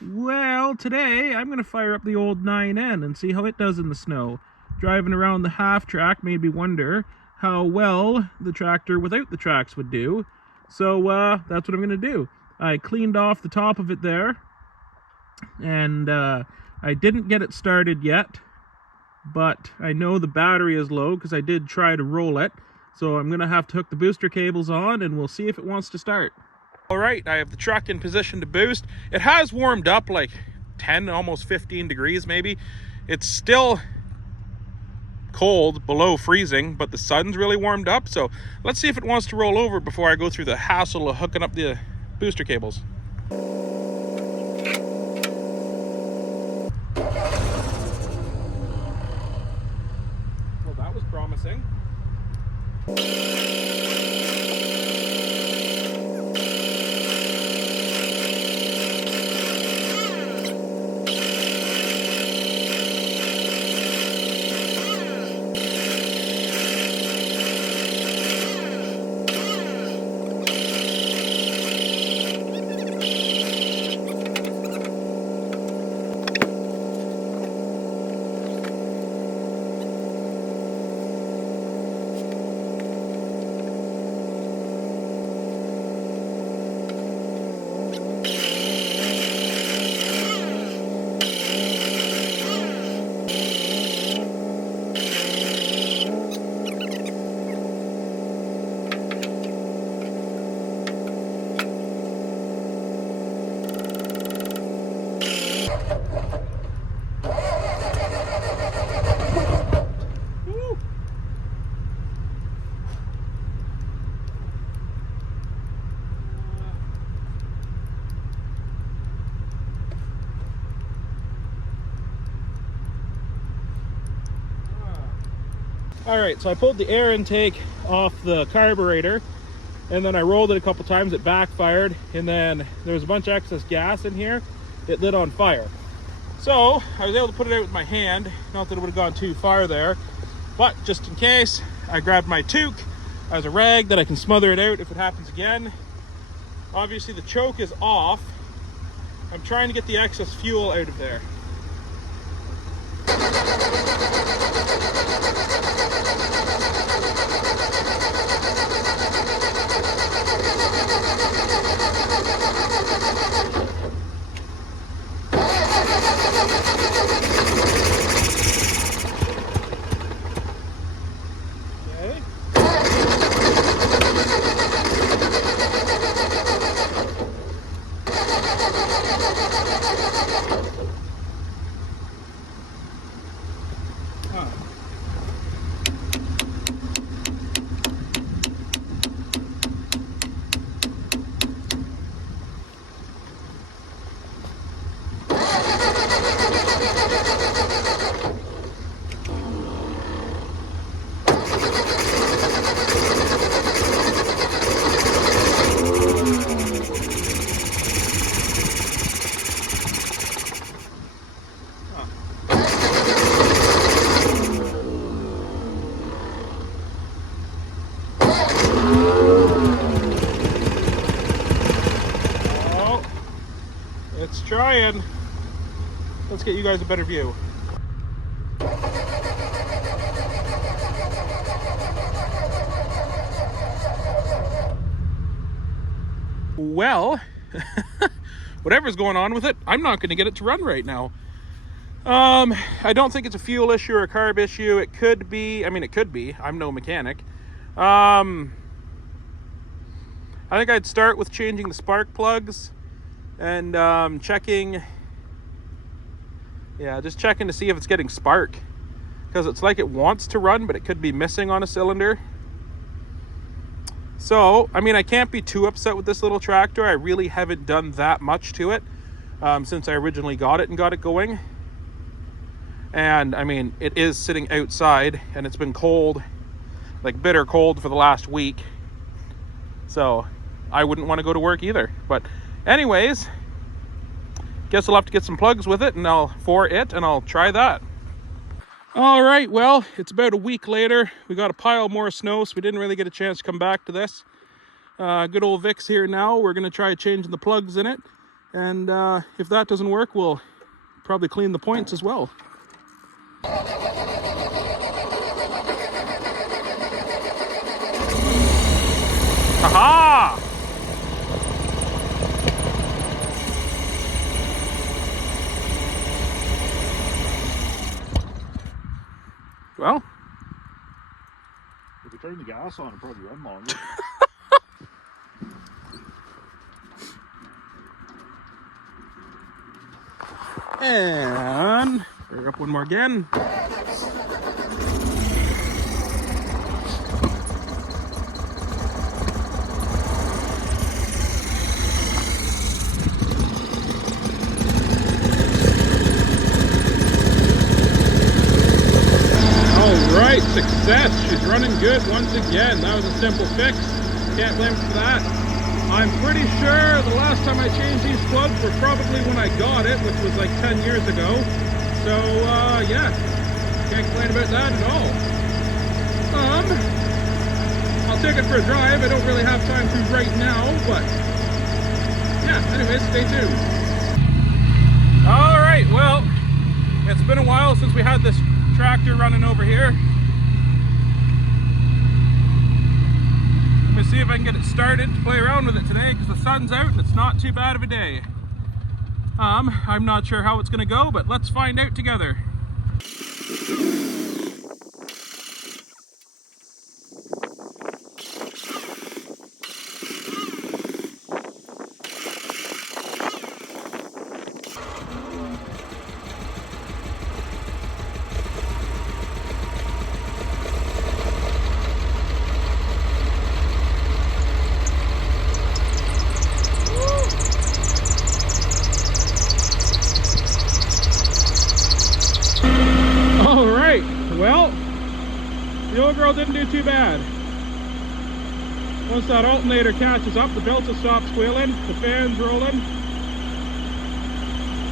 Well, today I'm going to fire up the old 9N and see how it does in the snow. Driving around the half track made me wonder how well the tractor without the tracks would do. So that's what I'm going to do. I cleaned off the top of it there, and I didn't get it started yet, but I know the battery is low because I did try to roll it. So I'm going to have to hook the booster cables on and we'll see if it wants to start. All right, I have the truck in position to boost. It has warmed up like 10, almost 15 degrees maybe. It's still cold, below freezing, but the sun's really warmed up. So let's see if it wants to roll over before I go through the hassle of hooking up the booster cables. Well, that was promising. All right, so I pulled the air intake off the carburetor, and then I rolled it a couple times. It backfired, and then there was a bunch of excess gas in here. It lit on fire. So I was able to put it out with my hand. Not that it would have gone too far there, but just in case, I grabbed my toque as a rag that I can smother it out if it happens again. Obviously the choke is off. I'm trying to get the excess fuel out of there. It's trying. Let's get you guys a better view. Well, whatever's going on with it, I'm not going to get it to run right now. I don't think it's a fuel issue or a carb issue. It could be. I mean, it could be. I'm no mechanic. I think I'd start with changing the spark plugs and checking. Yeah, just checking to see if it's getting spark, because it's like it wants to run, but it could be missing on a cylinder. So, I mean, I can't be too upset with this little tractor. I really haven't done that much to it since I originally got it and got it going. And I mean, it is sitting outside and it's been cold, like bitter cold for the last week. So I wouldn't want to go to work either. But anyways, guess I'll have to get some plugs with it and I'll try that. All right, well, it's about a week later. We got a pile more snow, so we didn't really get a chance to come back to this. Good old Vic's here now. We're going to try changing the plugs in it. And if that doesn't work, we'll probably clean the points as well. Aha! Well, if we turn the gas on, it'll probably run longer. And fire up one more again. Alright, success. She's running good once again. That was a simple fix. Can't blame her for that. I'm pretty sure the last time I changed these plugs were probably when I got it, which was like 10 years ago. So, yeah, can't complain about that at all. I'll take it for a drive. I don't really have time to right now, but yeah, anyways, stay tuned. All right, well, it's been a while since we had this tractor running over here. I'm gonna see if I can get it started to play around with it today because the sun's out and it's not too bad of a day. I'm not sure how it's gonna go, but let's find out together. Well, the old girl didn't do too bad. Once that alternator catches up, the belt will stop squealing, the fan's rolling.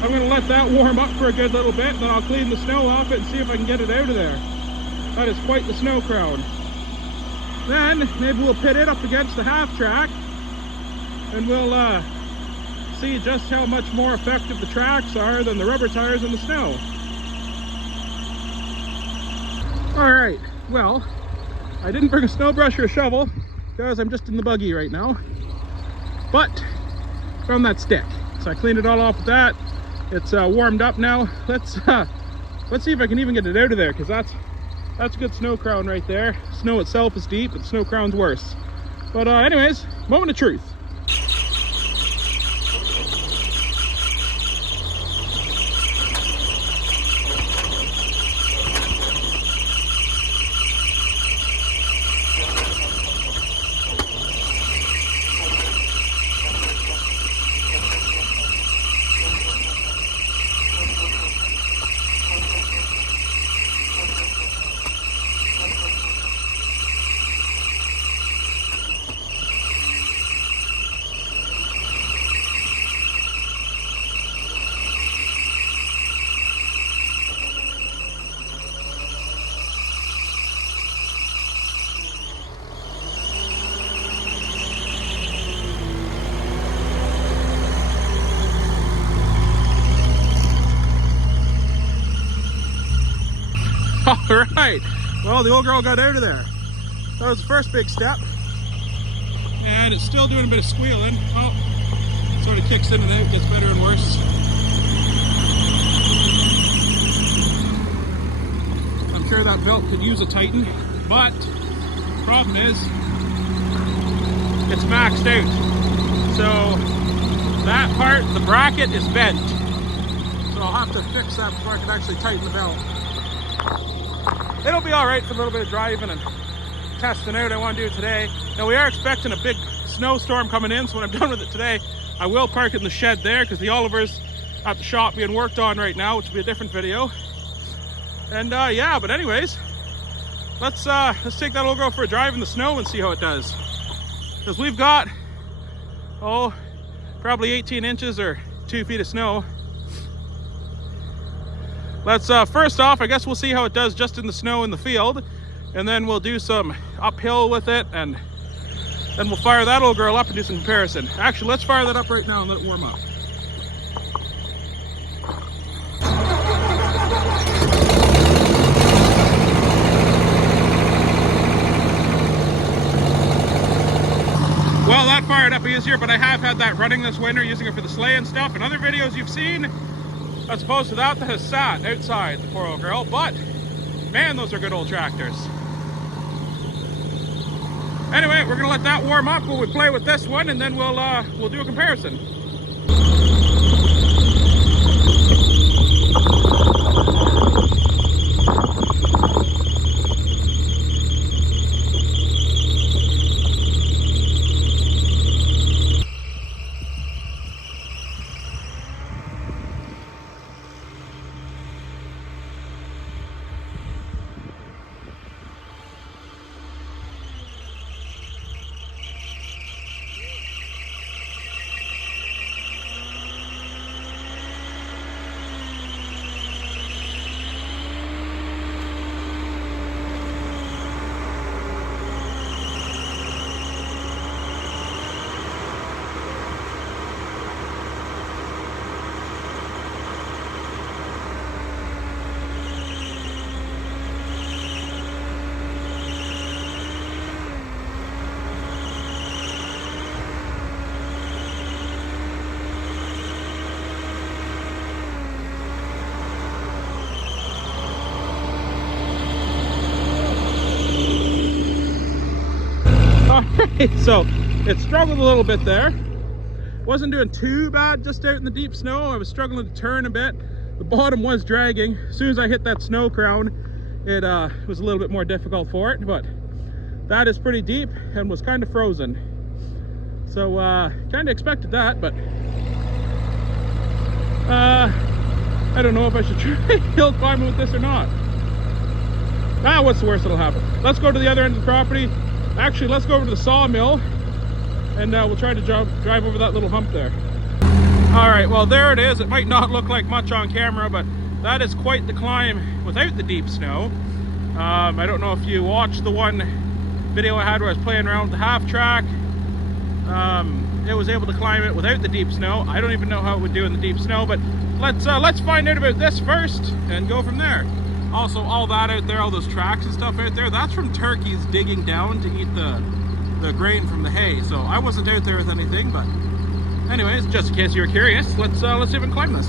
I'm going to let that warm up for a good little bit, then I'll clean the snow off it and see if I can get it out of there. That is quite the snow crown. Then, maybe we'll pit it up against the half track, and we'll see just how much more effective the tracks are than the rubber tires in the snow. Alright, well, I didn't bring a snow brush or a shovel because I'm just in the buggy right now, but found that stick, so I cleaned it all off with that. It's warmed up now. Let's see if I can even get it out of there, because that's a good snow crown right there. Snow itself is deep, but the snow crown's worse. But anyways, moment of truth. Alright, well, the old girl got out of there. That was the first big step. And it's still doing a bit of squealing. Oh, it sort of kicks in and out, gets better and worse. I'm sure that belt could use a tighten, but the problem is it's maxed out. So that part, the bracket, is bent. So I'll have to fix that before I can actually tighten the belt. It'll be all right for a little bit of driving and testing out. I want to do it today. Now, we are expecting a big snowstorm coming in, so when I'm done with it today, I will park it in the shed there, because the Oliver's at the shop being worked on right now, which will be a different video. And yeah, but anyways, let's take that old girl for a drive in the snow and see how it does. Because we've got, oh, probably 18 inches or 2 feet of snow. Let's first off, I guess we'll see how it does just in the snow in the field, and then we'll do some uphill with it, and then we'll fire that old girl up and do some comparison. Actually, let's fire that up right now and let it warm up. fire it up easier, but I have had that running this winter, using it for the sleigh and stuff. And other videos you've seen, as opposed to that has sat outside the Coral Grill. But man, those are good old tractors. Anyway, we're gonna let that warm up while we play with this one, and then we'll do a comparison. Alright, so it struggled a little bit there. Wasn't doing too bad just out in the deep snow. I was struggling to turn a bit. The bottom was dragging. As soon as I hit that snow crown, it was a little bit more difficult for it, but that is pretty deep and was kind of frozen. So kind of expected that, but I don't know if I should try hill climbing with this or not. What's the worst that'll happen? Let's go to the other end of the property. Actually, let's go over to the sawmill, and we'll try to drive over that little hump there. All right, well, there it is. It might not look like much on camera, but that is quite the climb without the deep snow. I don't know if you watched the one video I had where I was playing around with the half track. It was able to climb it without the deep snow. I don't even know how it would do in the deep snow, but let's find out about this first and go from there. Also, all that out there, all those tracks and stuff out there, that's from turkeys digging down to eat the grain from the hay. So I wasn't out there with anything, but anyways, just in case you were curious, let's see if we can climb this.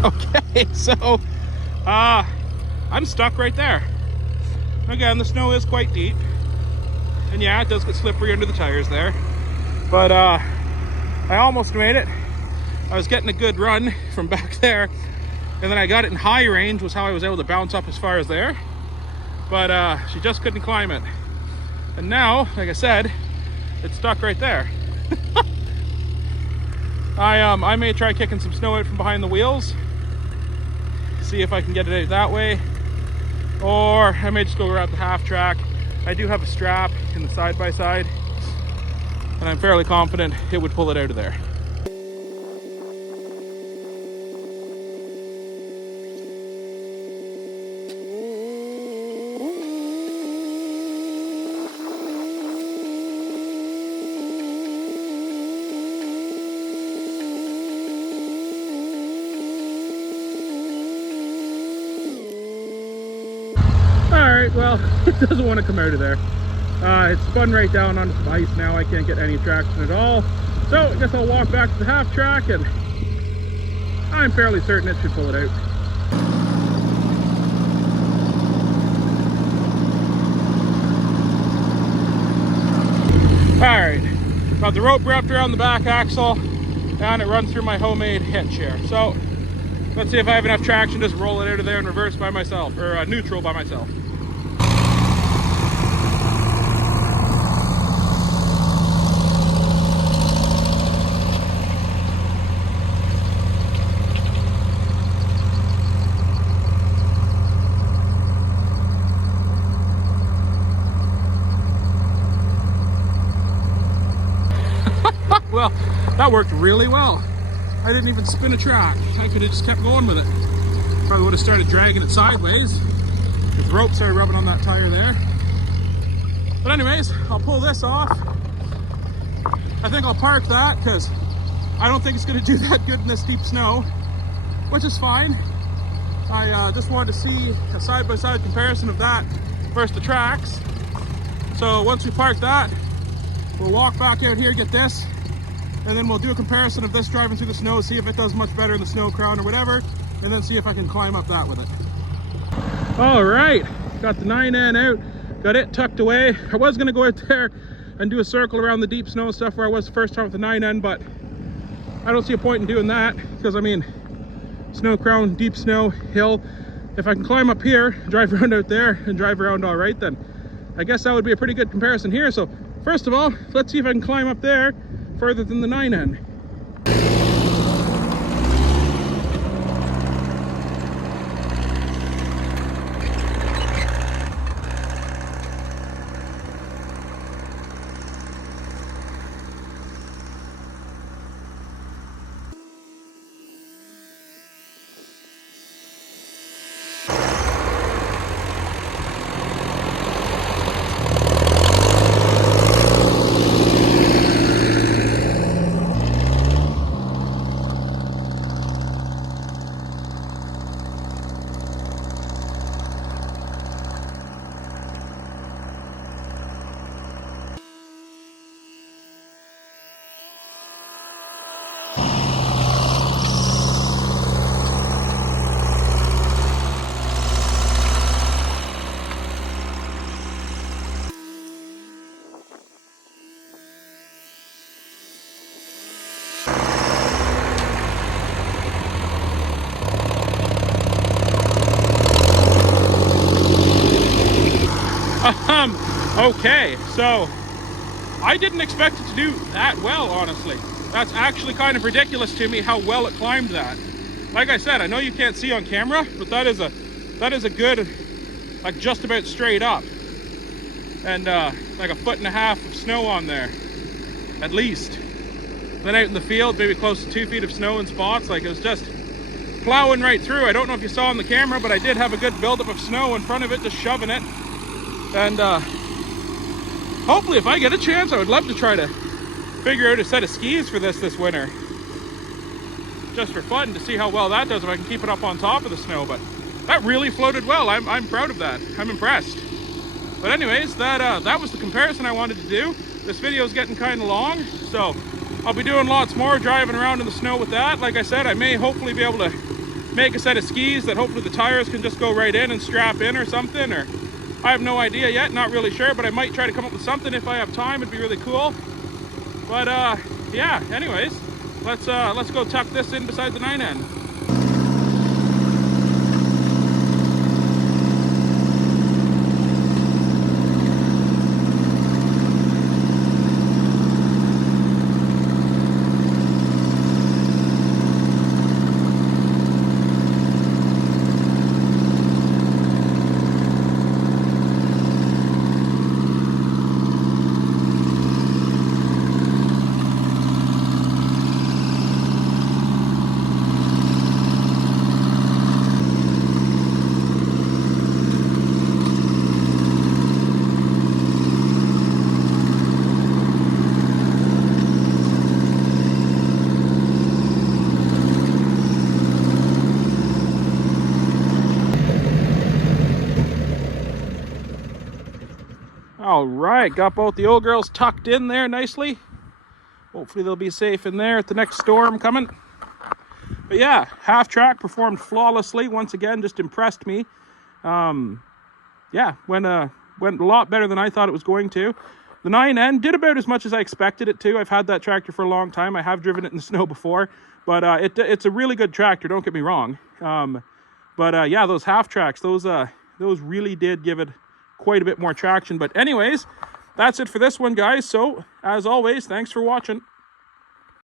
Okay, so I'm stuck right there. Again, the snow is quite deep, and yeah, it does get slippery under the tires there, but I almost made it. I was getting a good run from back there, and then I got it in high range, was how I was able to bounce up as far as there, but she just couldn't climb it. And now, like I said, it's stuck right there. I may try kicking some snow out from behind the wheels, see if I can get it out that way, or I may just go around the half track. I do have a strap in the side-by-side, and I'm fairly confident it would pull it out of there. well, it doesn't want to come out of there. It's spun right down onto some ice now. I can't get any traction at all. So I guess I'll walk back to the half track, and I'm fairly certain it should pull it out. Alright, got the rope wrapped around the back axle, and it runs through my homemade hitch here. So let's see if I have enough traction to just roll it out of there in reverse by myself, or neutral by myself. Well, that worked really well. I didn't even spin a track. I could have just kept going with it. Probably would have started dragging it sideways if the rope started rubbing on that tire there. But anyways, I'll pull this off. I think I'll park that because I don't think it's going to do that good in this deep snow, which is fine. I just wanted to see a side-by-side comparison of that versus the tracks. So once we park that, we'll walk back out here, get this, and then we'll do a comparison of this driving through the snow, see if it does much better in the snow crown or whatever, and then see if I can climb up that with it. All right, got the 9N out, got it tucked away. I was gonna go out there and do a circle around the deep snow stuff where I was the first time with the 9N, but I don't see a point in doing that because, I mean, snow crown, deep snow, hill. If I can climb up here, drive around out there and drive around all right, then I guess that would be a pretty good comparison here. So first of all, let's see if I can climb up there further than the 9N. Okay, so I didn't expect it to do that well, honestly. That's actually kind of ridiculous to me how well it climbed that. Like I said, I know you can't see on camera, but that is a good, like, just about straight up. And like 1.5 feet of snow on there, at least. Then out in the field, maybe close to 2 feet of snow in spots. Like, it was just plowing right through. I don't know if you saw on the camera, but I did have a good buildup of snow in front of it, just shoving it. And hopefully if I get a chance, I would love to try to figure out a set of skis for this winter. Just for fun, to see how well that does, if I can keep it up on top of the snow. But that really floated well. I'm proud of that. I'm impressed. But anyways, that was the comparison I wanted to do. This video is getting kind of long, so I'll be doing lots more driving around in the snow with that. Like I said, I may hopefully be able to make a set of skis that hopefully the tires can just go right in and strap in or something, or I have no idea yet, not really sure, but I might try to come up with something if I have time. It'd be really cool. But yeah, anyways, let's go tuck this in beside the 9N. All right, got both the old girls tucked in there nicely. Hopefully they'll be safe in there at the next storm coming. But yeah, half track performed flawlessly. Once again, just impressed me. Yeah, went a lot better than I thought it was going to. The 9N did about as much as I expected it to. I've had that tractor for a long time. I have driven it in the snow before, but it's a really good tractor, don't get me wrong. But yeah, those half tracks, those really did give it quite a bit more traction. But anyways, that's it for this one, guys. So as always, thanks for watching.